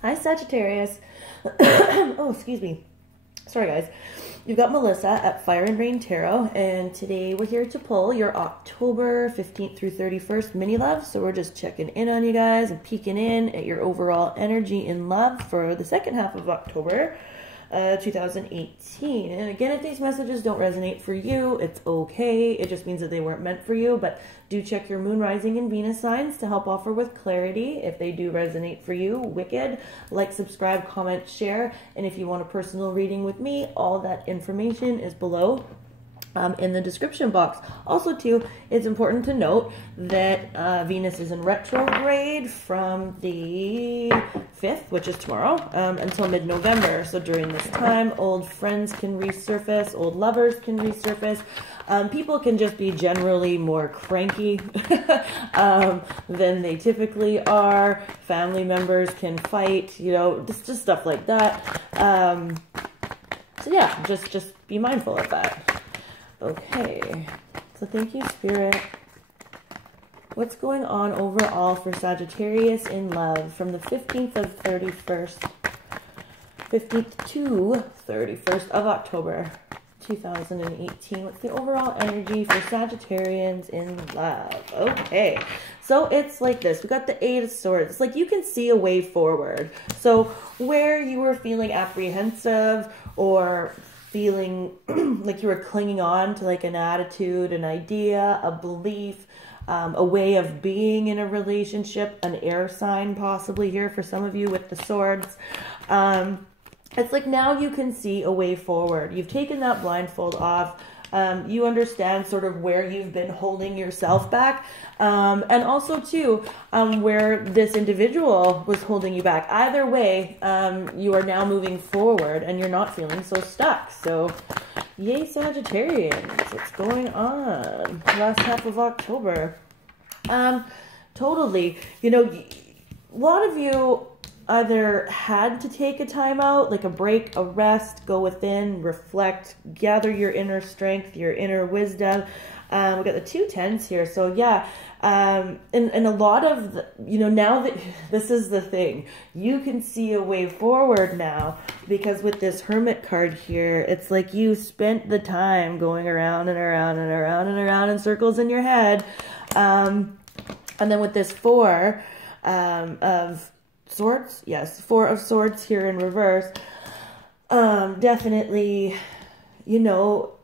Hi, Sagittarius. Oh, excuse me. Sorry, guys. You've got Melissa at Fire and Rain Tarot, and today we're here to pull your October 15th through 31st mini love. So we're just checking in on you guys and peeking in at your overall energy in love for the second half of October 2018. And again, if these messages don't resonate for you, it's okay. It just means that they weren't meant for you, but do check your moon, rising, and Venus signs to help offer with clarity. If they do resonate for you, wicked. Like, subscribe, comment, share. And if you want a personal reading with me, all that information is below in the description box. Also, too, it's important to note that Venus is in retrograde from the 5th, which is tomorrow, until mid-November. So during this time, old friends can resurface, old lovers can resurface. People can just be generally more cranky than they typically are. Family members can fight, you know, just stuff like that. So yeah, just be mindful of that. Okay, so thank you, Spirit. What's going on overall for Sagittarius in love from the 15th to 31st of October 2018? What's the overall energy for Sagittarians in love? Okay, so it's like this. We got the Eight of Swords. It's like you can see a way forward. So where you were feeling apprehensive or feeling like you were clinging on to like an attitude, an idea, a belief, a way of being in a relationship, an air sign possibly here for some of you with the swords. It's like now you can see a way forward. You've taken that blindfold off. You understand sort of where you've been holding yourself back. And also too, where this individual was holding you back. Either way, you are now moving forward and you're not feeling so stuck. So yay, Sagittarians. What's going on? Last half of October. Totally. You know, a lot of you either had to take a time out, like a break, a rest, go within, reflect, gather your inner strength, your inner wisdom. We got the 2 10s here. So yeah, and a lot of, you know, now that this is the thing, you can see a way forward now, because with this Hermit card here, it's like you spent the time going around and around and around and around in circles in your head. And then with this 4 of Swords, yes, 4 of Swords here in reverse. Definitely, you know,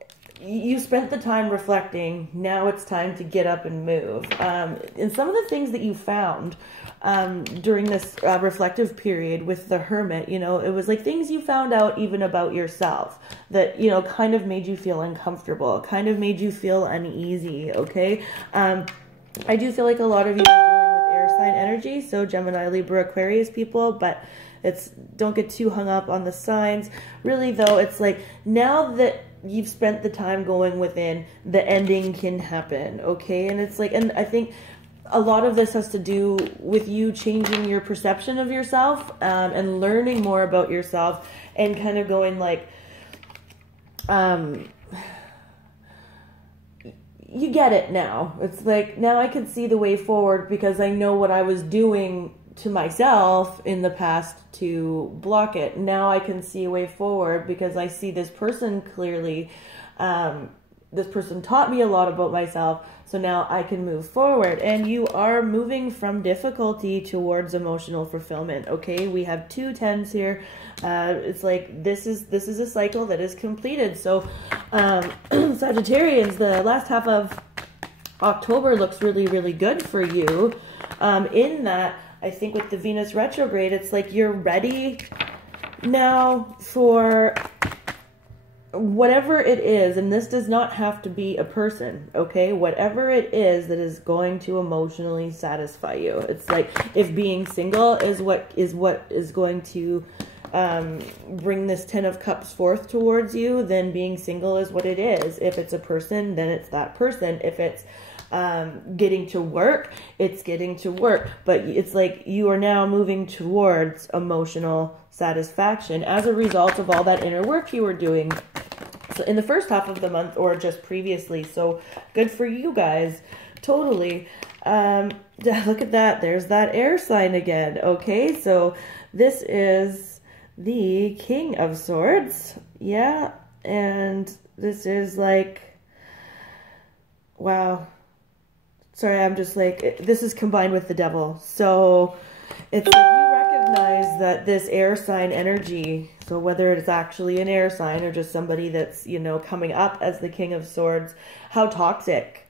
you spent the time reflecting. Now it's time to get up and move. And some of the things that you found during this reflective period with the Hermit, you know, it was like things you found out even about yourself that, you know, kind of made you feel uncomfortable, kind of made you feel uneasy, okay? I do feel like a lot of you sign energy, so Gemini, Libra, Aquarius people, but don't get too hung up on the signs. Really though, it's like now that you've spent the time going within, the ending can happen, okay? And it's like, and I think a lot of this has to do with you changing your perception of yourself, and learning more about yourself, and kind of going like, you get it now. It's like, now I can see the way forward because I know what I was doing to myself in the past to block it. Now I can see a way forward because I see this person clearly. This person taught me a lot about myself, so now I can move forward. And you are moving from difficulty towards emotional fulfillment, okay? We have 2 10s here. It's like this is a cycle that is completed. So Sagittarians, the last half of October looks really, really good for you. In that, I think with the Venus retrograde, it's like you're ready now for whatever it is, and this does not have to be a person, okay? Whatever it is that is going to emotionally satisfy you. It's like if being single is what is going to bring this 10 of Cups forth towards you, then being single is what it is. If it's a person, then it's that person. If it's getting to work, it's getting to work. But it's like you are now moving towards emotional satisfaction as a result of all that inner work you were doing. So in the first half of the month or just previously. So good for you guys totally. Look at that. There's that air sign again. Okay, so this is the King of Swords. Yeah, and this is like, wow. Sorry, I'm just like, this is combined with the devil. So it's like you recognize that this air sign energy, so whether it's actually an air sign or just somebody that's, you know, coming up as the King of Swords, how toxic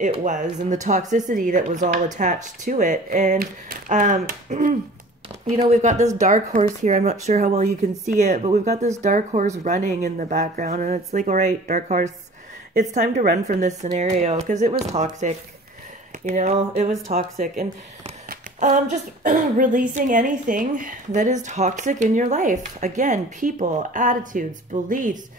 it was, and the toxicity that was all attached to it. And you know, we've got this dark horse here. I'm not sure how well you can see it, but we've got this dark horse running in the background, and it's like, all right, dark horse, it's time to run from this scenario, because it was toxic. You know, it was toxic. And just releasing anything that is toxic in your life. Again, people, attitudes, beliefs,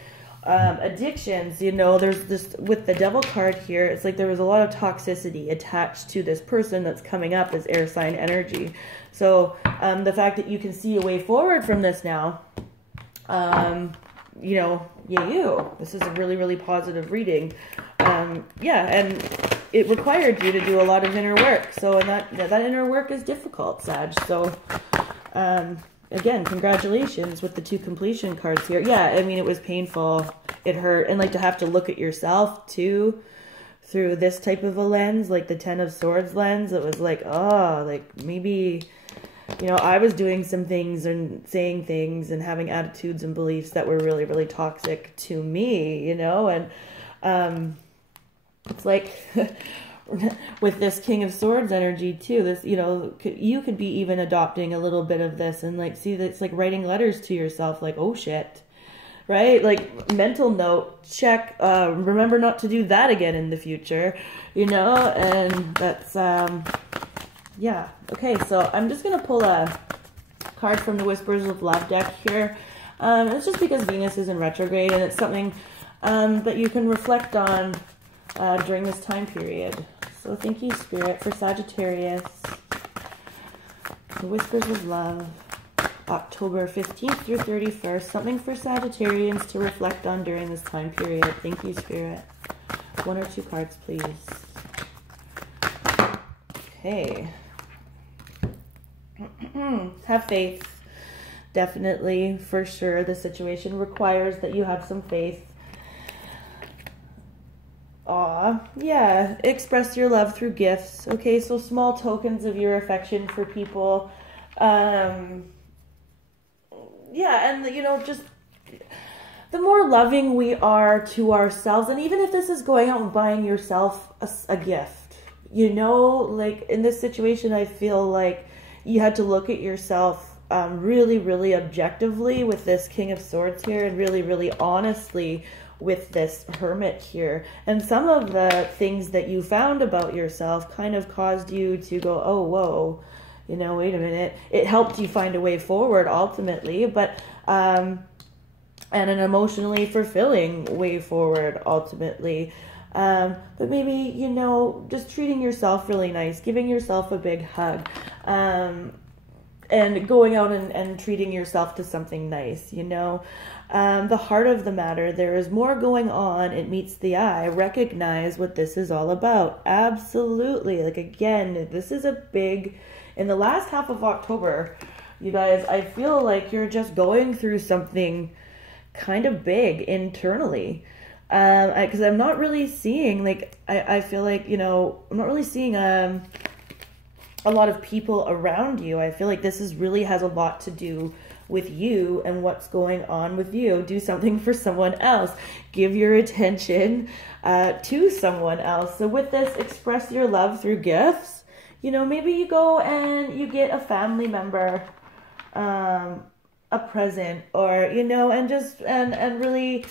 addictions. You know, there's this, with the devil card here, it's like there was a lot of toxicity attached to this person that's coming up as air sign energy. So the fact that you can see a way forward from this now, you know, this is a really, really positive reading. Yeah, and it required you to do a lot of inner work. So, and that inner work is difficult, Sag. So, again, congratulations with the 2 completion cards here. Yeah, I mean, it was painful. It hurt. And like to have to look at yourself too through this type of a lens, like the 10 of Swords lens. It was like, oh, like maybe, you know, I was doing some things and saying things and having attitudes and beliefs that were really, really toxic to me, you know. And it's like with this King of Swords energy too, this, you know, you could be even adopting a little bit of this and like, see that it's like writing letters to yourself, like, oh shit, right? Like mental note, check, remember not to do that again in the future, you know. And that's, yeah. Okay, so I'm just going to pull a card from the Whispers of Love deck here. It's just because Venus is in retrograde, and it's something that you can reflect on during this time period. So thank you, Spirit, for Sagittarius. The Whispers of Love, October 15th through 31st. Something for Sagittarians to reflect on during this time period. Thank you, Spirit. 1 or 2 cards, please. Okay. Have faith. Definitely, for sure, the situation requires that you have some faith. Aw, yeah, express your love through gifts. Okay, so small tokens of your affection for people. Yeah, and, you know, just the more loving we are to ourselves, and even if this is going out and buying yourself a gift, you know, like in this situation, I feel like you had to look at yourself really, really objectively with this King of Swords here, and really, really honestly with this Hermit here. And some of the things that you found about yourself kind of caused you to go, oh, whoa, you know, wait a minute. It helped you find a way forward ultimately, but, and an emotionally fulfilling way forward ultimately. But maybe, you know, just treating yourself really nice, giving yourself a big hug, and going out and treating yourself to something nice, you know. The heart of the matter, there is more going on. It meets the eye. Recognize what this is all about. Absolutely. Like, again, this is a big, in the last half of October, you guys, I feel like you're just going through something kind of big internally. Because I'm not really seeing, like, I feel like, you know, I'm not really seeing a lot of people around you. I feel like this really has a lot to do with you and what's going on with you. Do something for someone else. Give your attention to someone else. So with this, express your love through gifts. You know, maybe you go and you get a family member a present, or, you know, and just, and really,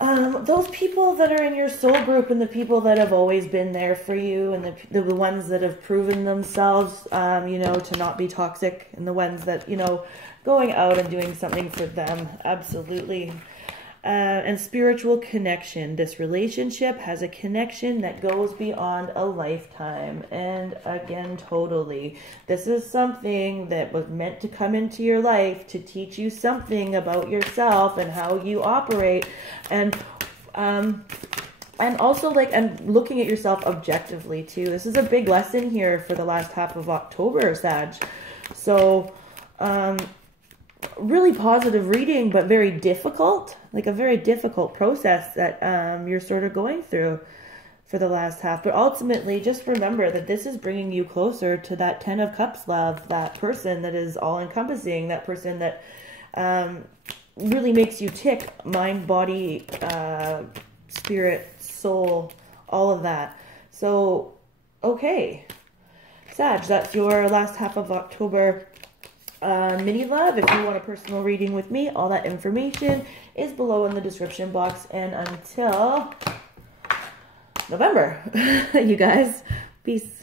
those people that are in your soul group, and the people that have always been there for you, and the ones that have proven themselves, you know, to not be toxic, and the ones that, you know, going out and doing something for them. Absolutely. And spiritual connection. This relationship has a connection that goes beyond a lifetime. And again, totally. This is something that was meant to come into your life to teach you something about yourself and how you operate. And And also, like, and looking at yourself objectively too. This is a big lesson here for the last half of October, Sag. So, really positive reading, but very difficult, like a very difficult process that you're sort of going through for the last half. But ultimately, just remember that this is bringing you closer to that 10 of Cups love, that person that is all-encompassing, that person that really makes you tick, mind, body, spirit, soul, all of that. So, okay, Sag, that's your last half of October mini love. If you want a personal reading with me, all that information is below in the description box. And until November, you guys, peace.